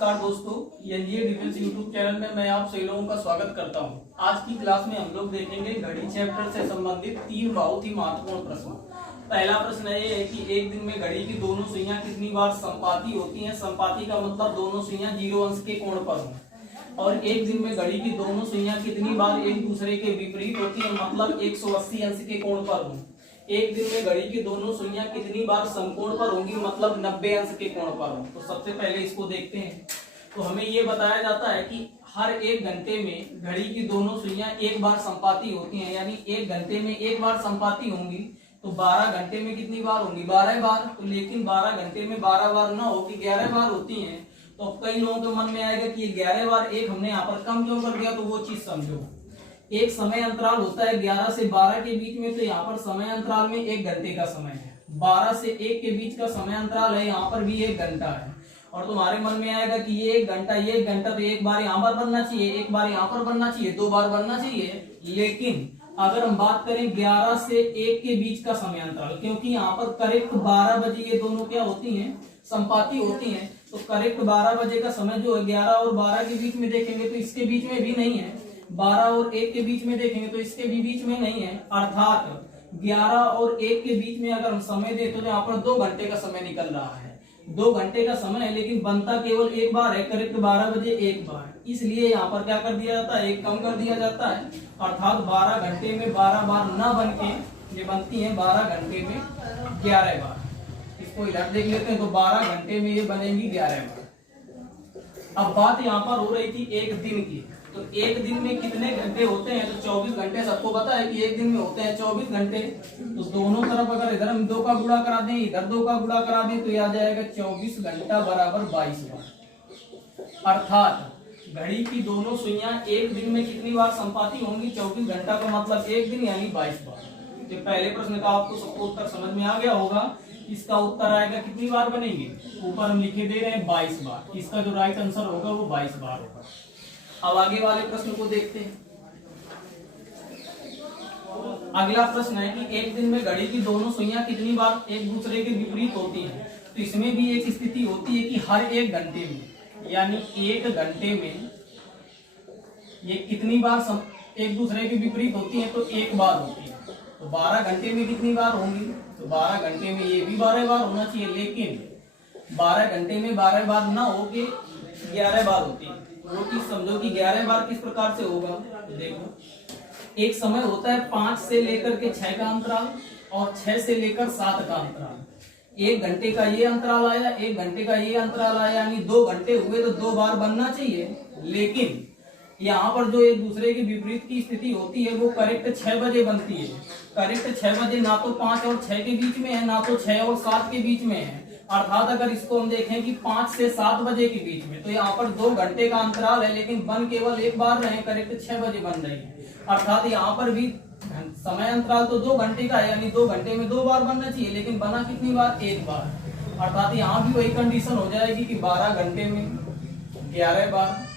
नमस्कार दोस्तों, NDA defence YouTube channel में मैं आप सभी लोगों का स्वागत करता हूं। आज की क्लास में हम लोग देखेंगे घड़ी चैप्टर से संबंधित 3 बहुत ही महत्वपूर्ण प्रश्न। पहला प्रश्न ये है कि एक दिन में घड़ी की दोनों सुइयां कितनी बार संपाती होती हैं। संपाती का मतलब दोनों सुइयां 0 अंश के कोण पर हों। और एक दिन में घड़ी की दोनों सुइयां कितनी बार एक दूसरे के विपरीत होती है, मतलब 180 अंश के कोण पर हों। एक दिन में घड़ी की दोनों सुइयां कितनी बार समकोण पर होंगी, मतलब 90 अंश के कोण पर हों। तो सबसे पहले इसको देखते हैं। तो हमें ये बताया जाता है कि हर 1 घंटे में घड़ी की दोनों सुइयां एक बार संपाती होती हैं, यानी 1 घंटे में एक बार संपाती होंगी। तो 12 घंटे में कितनी बार होंगी? 12 बार। तो लेकिन 12 घंटे में 12 बार ना हो कि 11 बार होती हैं। तो अब कई लोगों के मन में आएगा कि 11 बार एक हमने यहाँ पर कम क्यों कर दिया, तो वो चीज समझो। एक समय अंतराल होता है 11 से 12 के बीच में, तो यहाँ पर समय अंतराल में 1 घंटे का समय है। 12 से 1 के बीच का समय अंतराल है, यहाँ पर भी 1 घंटा है। और तुम्हारे मन में आएगा कि ये 1 घंटा तो एक बार यहाँ पर बनना चाहिए, एक बार यहाँ पर बनना चाहिए, 2 बार बनना चाहिए। लेकिन अगर हम बात करें 11 से 1 के बीच का समय अंतराल, क्योंकि यहाँ पर करेक्ट 12 बजे ये दोनों क्या होती हैं, संपाती होती हैं। तो करेक्ट 12 बजे का समय जो है 11 और 12 के बीच में देखेंगे तो इसके बीच में भी नहीं है। 12 और 1 के बीच में देखेंगे तो इसके भी बीच में नहीं है। अर्थात 11 और 1 के बीच में अगर हम समय दें तो यहाँ पर 2 घंटे का समय निकल रहा है। 2 घंटे का समय है, लेकिन बनता केवल एक बार है, करेक्ट 12 बजे एक बार। इसलिए यहाँ पर क्या कर दिया जाता है, 1 कम कर दिया जाता है। अर्थात 12 घंटे में 12 बार न बन के ये बनती है 12 घंटे में 11 बार। इसको इधर देख लेते हैं, तो 12 घंटे में ये बनेंगी 11 बार। अब बात यहाँ पर हो रही थी एक दिन की। तो एक दिन में कितने घंटे होते हैं, तो 24 घंटे। सबको पता है कि एक दिन में होते हैं 24 घंटे। तो दोनों तरफ अगर इधर हम 2 का गुणा करा दें, इधर 2 का गुणा करा दें, तो ये आ जाएगा 24 घंटा बराबर 22 बार। अर्थात घड़ी की दोनों सुइयां एक दिन में कितनी बार संपाती होंगी? 24 घंटा का मतलब एक दिन, यानी 22 बार। तो पहले प्रश्न का आपको सबको उत्तर समझ में आ गया होगा। इसका उत्तर आएगा कितनी बार बनेंगे, ऊपर हम लिखे दे रहे हैं 22 बार। इसका जो राइट आंसर होगा वो 22 बार होगा। अब आगे वाले प्रश्न को देखते हैं। अगला प्रश्न है कि एक दिन में घड़ी की दोनों सुइयां कितनी बार एक दूसरे के विपरीत होती हैं। तो इसमें भी एक स्थिति होती है कि हर 1 घंटे में, यानी 1 घंटे में ये कितनी बार एक दूसरे के विपरीत होती है, तो 1 बार होती है। तो 12 घंटे में कितनी बार होंगी, तो 12 घंटे में ये भी 12 बार होना चाहिए। लेकिन 12 घंटे में 12 बार ना हो के 11 बार होती है। वो चीज समझो कि 11 बार किस प्रकार से होगा। तो देखो, एक समय होता है 5 से लेकर के 6 का अंतराल और 6 से लेकर 7 का अंतराल। 1 घंटे का ये अंतराल आया, 1 घंटे का ये अंतराल आया, यानी 2 घंटे हुए तो 2 बार बनना चाहिए। लेकिन यहाँ पर जो एक दूसरे के विपरीत की स्थिति होती है वो करेक्ट 6 बजे बनती है। करेक्ट 6 बजे ना तो 5 और 6 के बीच में है, ना तो 6 और 7 के बीच में है। अर्थात अगर इसको हम देखें कि 5 से 7 बजे के बीच में, तो यहाँ पर 2 घंटे का अंतराल है, लेकिन बन केवल एक बार रहे, करेक्ट 6 बजे बन रही है। अर्थात यहाँ पर भी समय अंतराल तो 2 घंटे का है, यानी 2 घंटे में 2 बार बनना चाहिए, लेकिन बना कितनी बार? 1 बार। अर्थात यहाँ भी वही कंडीशन हो जाएगी कि 12 घंटे में 11 बार।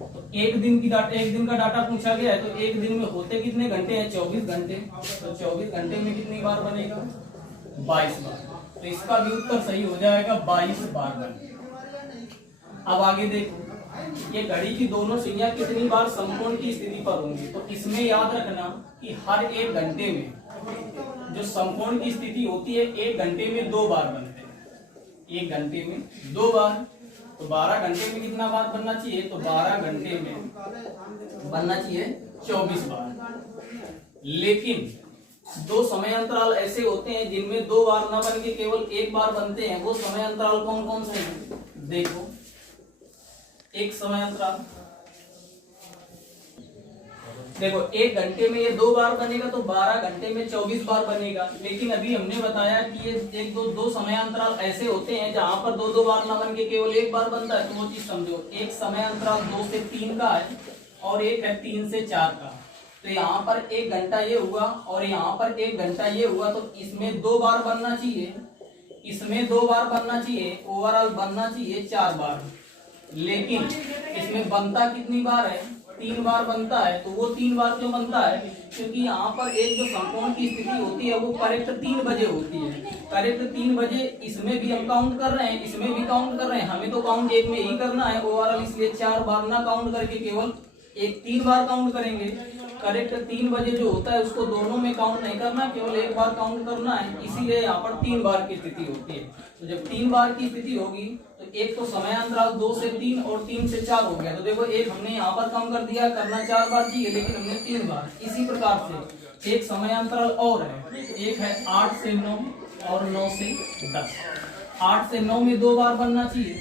तो एक दिन का डाटा पूछा गया है, तो एक दिन में होते कितने घंटे हैं? 24 घंटे। तो 24 घंटे में कितनी बार बनेगा? 22 बार। तो इसका भी उत्तर सही हो जाएगा, 22 बार बनेगा। अब आगे देखो, ये घड़ी की दोनों सुइयां कितनी बार समकोण की स्थिति पर होंगी। तो इसमें याद रखना कि हर 1 घंटे में जो समकोण की स्थिति होती है 1 घंटे में 2 बार बनते हैं। 1 घंटे में 2 बार। तो 12 घंटे में कितना बार बनना चाहिए, तो 12 घंटे में बनना चाहिए 24 बार। लेकिन 2 समय अंतराल ऐसे होते हैं जिनमें 2 बार न बन के केवल 1 बार बनते हैं। वो समय अंतराल कौन कौन से हैं? देखो, एक समय अंतराल देखो, 1 घंटे में ये 2 बार बनेगा, तो 12 घंटे में 24 बार बनेगा। लेकिन अभी हमने बताया कि ये दो समय अंतराल ऐसे होते हैं जहां पर 2 बार न बन के केवल 1 बार बनता है। तो वो चीज समझो, एक समय अंतराल 2 से 3 का है और एक है 3 से 4 का। तो यहाँ पर 1 घंटा ये हुआ और यहाँ पर 1 घंटा ये हुआ, तो इसमें 2 बार बनना चाहिए, इसमें 2 बार बनना चाहिए, ओवरऑल बनना चाहिए 4 बार। लेकिन इसमें बनता कितनी बार है? 3 बार बनता है। तो वो 3 बार क्यों बनता है? क्योंकि यहाँ पर एक जो समकोण की स्थिति होती है वो करेक्ट 3 बजे होती है। करेक्ट 3 बजे इसमें भी हम काउंट कर रहे हैं, इसमें भी काउंट कर रहे हैं, हमें तो काउंट एक में ही करना है ओवरऑल, इसलिए 4 बार ना काउंट करके केवल 3 बार काउंट करेंगे। करेक्ट 3 बजे जो होता है उसको दोनों में काउंट नहीं करना, केवल एक बार काउंट करना है, इसीलिए यहाँ पर 3 बार की स्थिति होती है। तो जब 3 बार की स्थिति होगी तो एक तो समय अंतराल 2 से 3 और 3 से 4 हो गया। तो देखो एक हमने यहाँ पर कम कर दिया, करना 4 बार चाहिए लेकिन हमने 3 बार। इसी प्रकार से एक समय अंतराल और है, एक है 8 से 9 और 9 से 10। 8 से 9 में 2 बार बनना चाहिए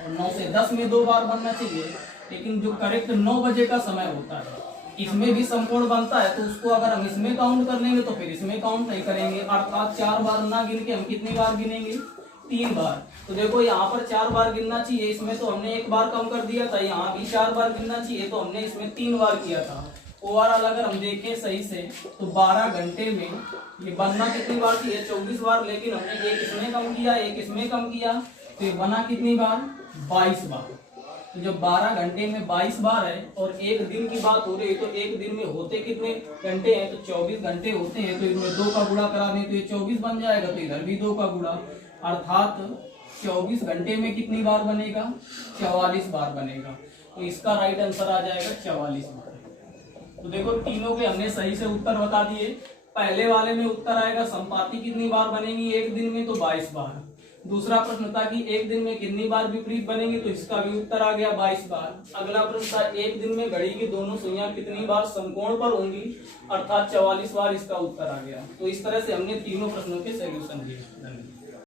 और 9 से 10 में 2 बार बनना चाहिए, लेकिन जो करेक्ट 9 बजे का समय होता है इसमें भी समकोण बनता है, तो उसको अगर हम इसमें काउंट कर लेंगे तो फिर इसमें काउंट नहीं करेंगे, अर्थात 4 बार ना गिन के हम कितनी बार गिनेंगे? 3 बार। तो देखो यहाँ पर 4 बार गिनना चाहिए, इसमें तो हमने 1 बार कम कर दिया था, यहाँ भी 4 बार गिनना चाहिए तो हमने इसमें 3 बार किया था। ओवरऑल अगर हम देखें सही से तो 12 घंटे में ये बनना कितनी बार चाहिए? 24 बार, लेकिन हमने एक इसमें कम किया, एक इसमें कम किया, तो ये बना कितनी बार? 22 बार। तो जब 12 घंटे में 22 बार है और एक दिन की बात हो रही है तो एक दिन में होते कितने घंटे हैं? तो 24 घंटे होते हैं, तो इसमें 2 का गुणा करा दें तो ये 24 बन जाएगा, तो इधर भी 2 का गुणा, अर्थात 24 घंटे में कितनी बार बनेगा? 44 बार बनेगा। तो इसका राइट आंसर आ जाएगा 44 बार। तो देखो तीनों के हमने सही से उत्तर बता दिए। पहले वाले में उत्तर आएगा संपाती कितनी बार बनेगी एक दिन में? तो 22 बार। दूसरा प्रश्न था कि एक दिन में कितनी बार विपरीत बनेंगे? तो इसका भी उत्तर आ गया 22 बार। अगला प्रश्न था एक दिन में घड़ी की दोनों सुइयां कितनी बार समकोण पर होंगी? अर्थात 44 बार, इसका उत्तर आ गया। तो इस तरह से हमने तीनों प्रश्नों के सॉल्यूशन दिए। धन्यवाद।